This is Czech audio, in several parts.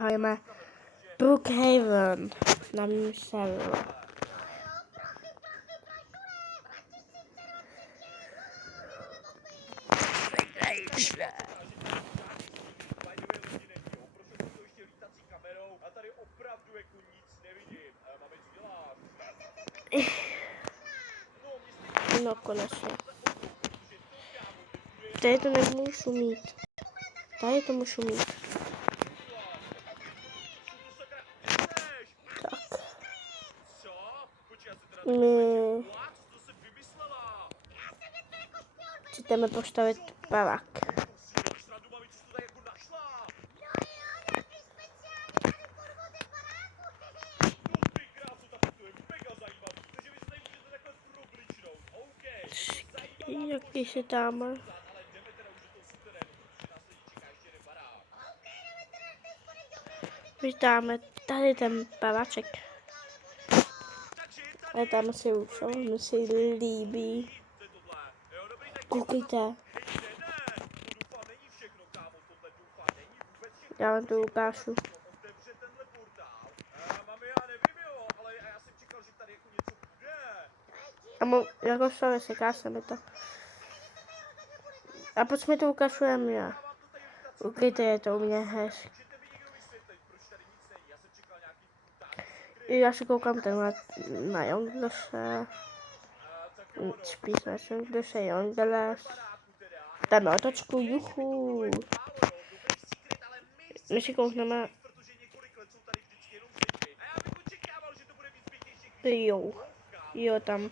hrajeme Brookhaven na mým serveru. No konečně. Tady to nemůžu mít. Tady to můžu mít. Tak. My chceme postavit barák. Jaký si dáme? Vydáme tady ten baráček. Ale tam si už, mi si líbí. Koukejte. Já vám to ukážu. A jako člověk seká se mi to. A proč mi to ukazujeme já? Koukejte, je to u mě hezky. Já se koukám tenhle na Jonglese. Spíš na Jonglese, Jongles. Tam je otočku, juchu. My si koukneme. Jo, tam.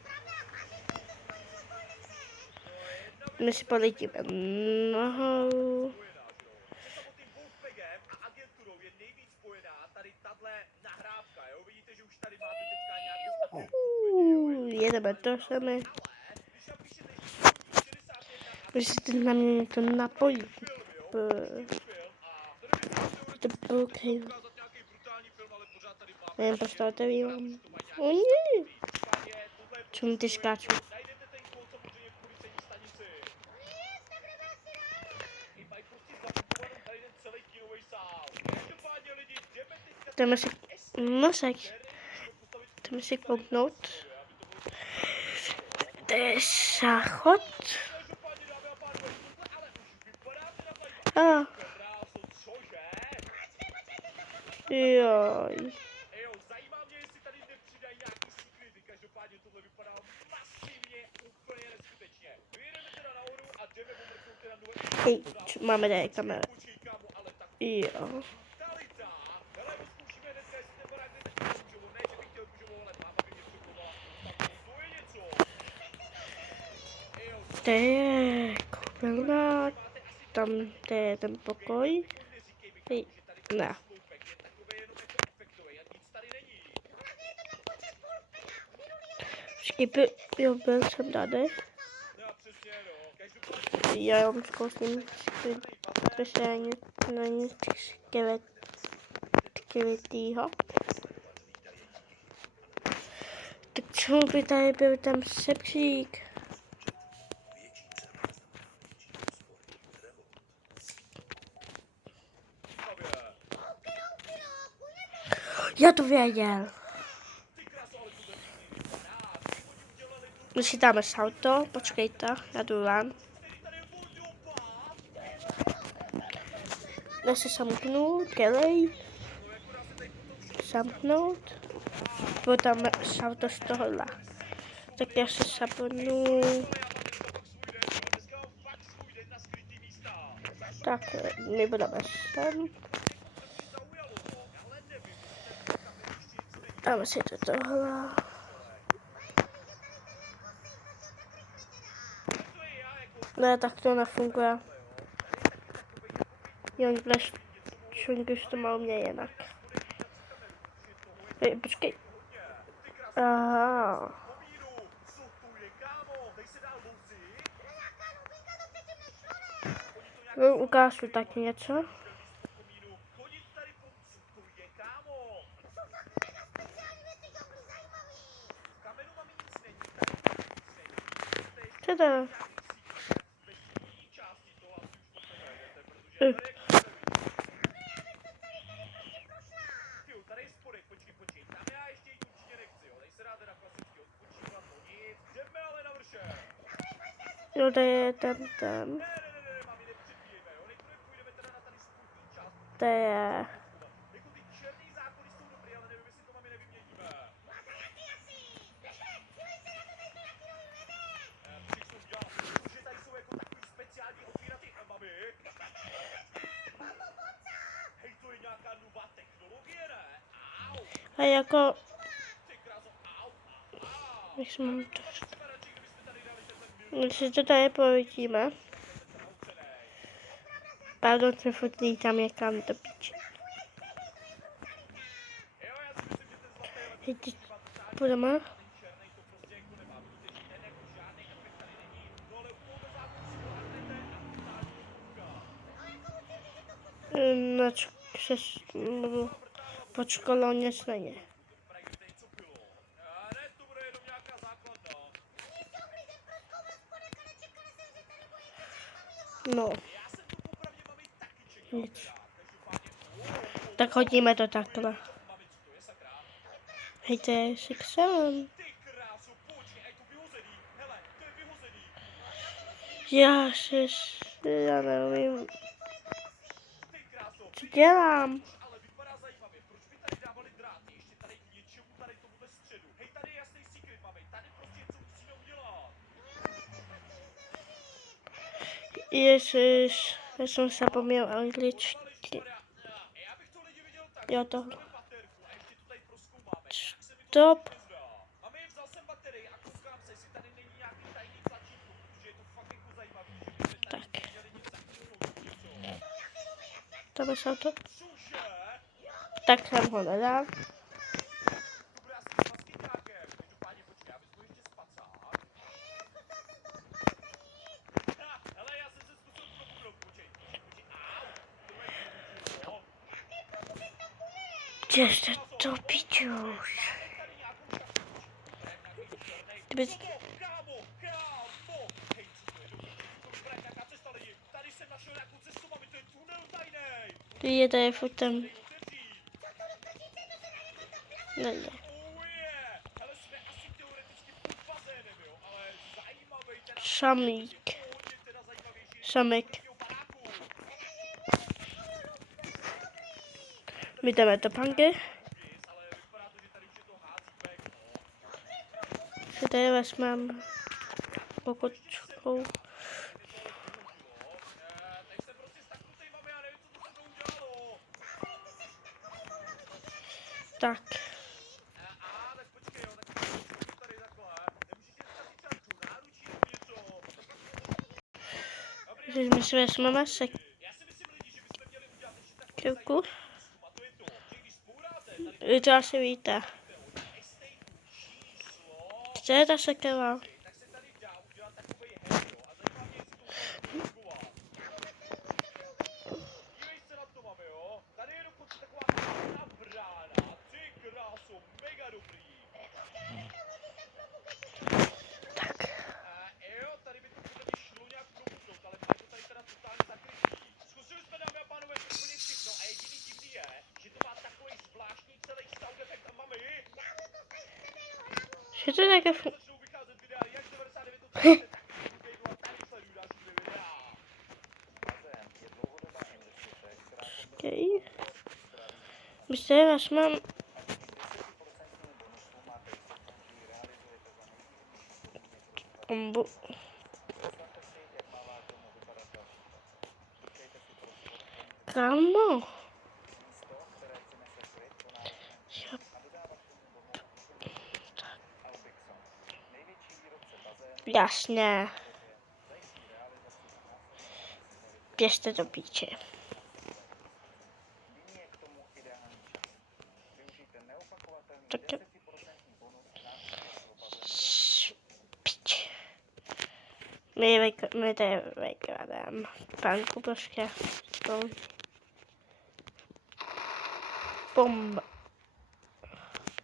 My si poletíme nahoru. Jedeme to sami. Musíte na mě něco napojit. To Brookhaven. Nevím, proč to otevírám. O ne! Čemu ty skáču? Jdeme si nosek. Jdeme si kouknout. To je záchod. Joj. Hej, máme tady kameru. Jo. To je koupelna, tam to je ten pokoj. Hej, ne. Jo, byl jsem tady. Já jenom zkusím přešení na nic skvělého. Tak čemu by tady byl tam sepřík? Já to věděl. My si dáme auto, počkejte, já jdu vám. Já se samknout, kelej. Samknout. Bylo tam auto z tohohle. Tak já se sapnu. Tak, my budeme sem. Dáme si to tohle. Ne, tak to nefunguje. Jongles to má u mě jinak. Hej, počkej. Aha. Ukážu taky něco. Co to je? Jo, to je ten. To je... A jako... Jak se mám to... Když si to tady povidíme. Pardon, se furt lítám někam do piče. Teď půjdeme. Pod školou nic není. No. Nic. Tak hodíme to takhle. Hej, to je 6-7. Já nevím. Co dělám? Ježiš, já jsem zapomněl angličtinu. Jo, tohle. Stop. Tak. To se to. Tak jsem ho nedal. Ještě to pičuš. Ty je tady furt ten. Ne. Šamík. My jdeme do banky. Si tady vezmeme pokočkou. Tak. Teď my si vezmeme sekirku. Vy to asi víte. Co je ta sekera? Je to také okay. Myslím, že vás mám Kámo. Jasně. Běžte do píče. Tak je. Píče. My tady vykladám panku prostě. Bomba.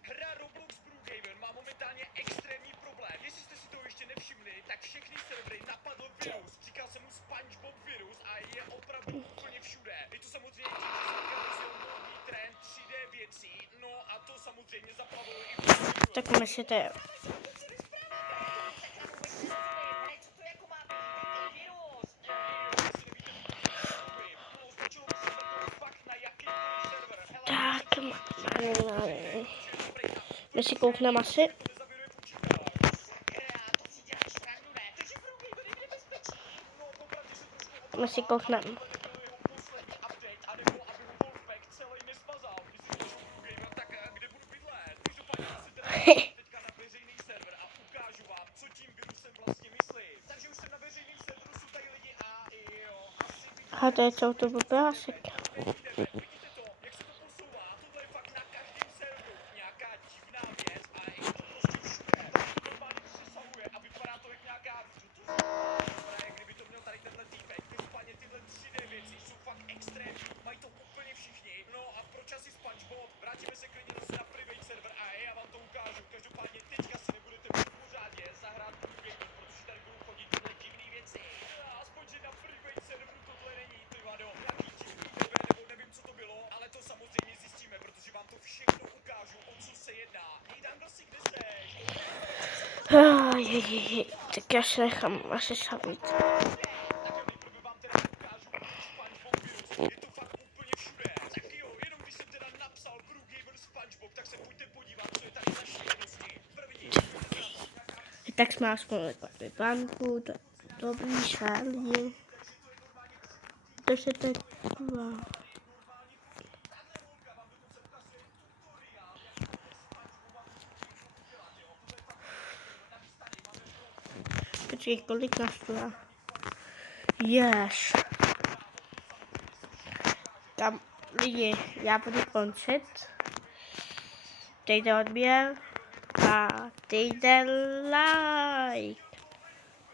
Hra Roblox Brookhaven má momentálně extrémní problém. Jestli jste si to ještě nevšimli, tak všechny servery napadl virus. Říká se mu SpongeBob virus a je opravdu úplně všude. Je to samozřejmě tím, že se nový trend 3D věcí, no a to samozřejmě zaplavilo i tak myslíte. My si koukneme asi. My si koukneme. Teďka na veřejný server a ukážu vám, co tím virusem vlastně myslím. Takže už jsem na veřejném serveru, jsou tady lidi a jo, asi vidíte. A to je celou tu obrázek. Vidíte to, jak se to posouvá? Tohle je fakt na každém serveru nějaká divná věc a je to prostě všude. To normálně přesahuje a vypadá to jak nějaká... Vypadá, jak kdyby to měl tady tenhle týpek. Každopádně tyhle 3D věci jsou fakt extrémní, mají to úplně všichni. No a proč asi SpongeBob? Vrátíme se klidně zase na private server a já vám to ukážu. Každopádně teďka si nebudete pořádně zahrát Blue Gamer, protože tady budou chodit tyhle divné věci. Aspoň, že na private serveru tohle není, ty vado. Nějaký divný nebe, nebo nevím, co to bylo, ale to samozřejmě zjistíme, protože vám to všechno ukážu, o co se jedná. Hej, Danglesi, kde seš? Tak já se nechám asi sabít. Tak já nejprve vám teda ukážu SpongeBob virus. Je to fakt úplně všude. Tak jo, jenom když jsem teda napsal Crew Gamer SpongeBob, tak se pojďte podívat, co je tady za šílenosti. První. Tak jsme aspoň takový banku, to dobrý šálí. To se tak wow. Počkej, kolik nás tu je? Yes. Tam lidi, já budu končit. Dejte odběr a dejte like.